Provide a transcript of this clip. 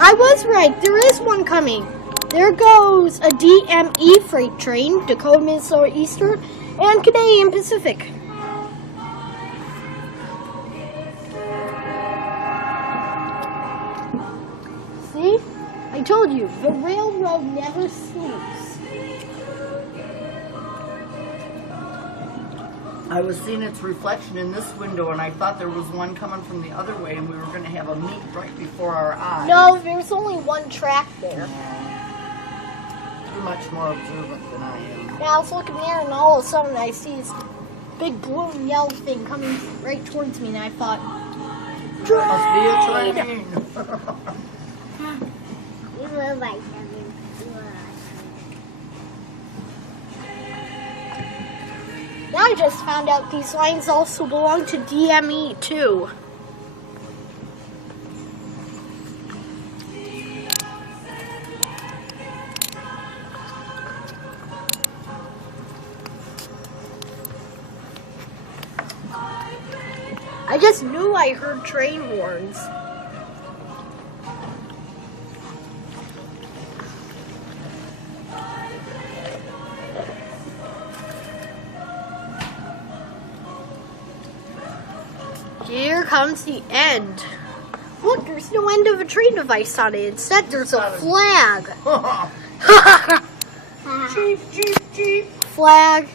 I was right. There is one coming. There goes a DME freight train, Dakota, Minnesota Eastern, and Canadian Pacific. See? I told you, the railroad never sleeps. I was seeing its reflection in this window, and I thought there was one coming from the other way, and we were going to have a meet right before our eyes. No, there's only one track there. You're much more observant than I am. Yeah, I was looking there, and all of a sudden I see this big blue and yellow thing coming right towards me, and I thought, Must be a train. You will like them. now I just found out these lines also belong to DME too. I just knew I heard train horns. Here comes the end. Look, there's no end of a train device on it. Instead, there's a flag. Jeep, jeep, jeep. Flag.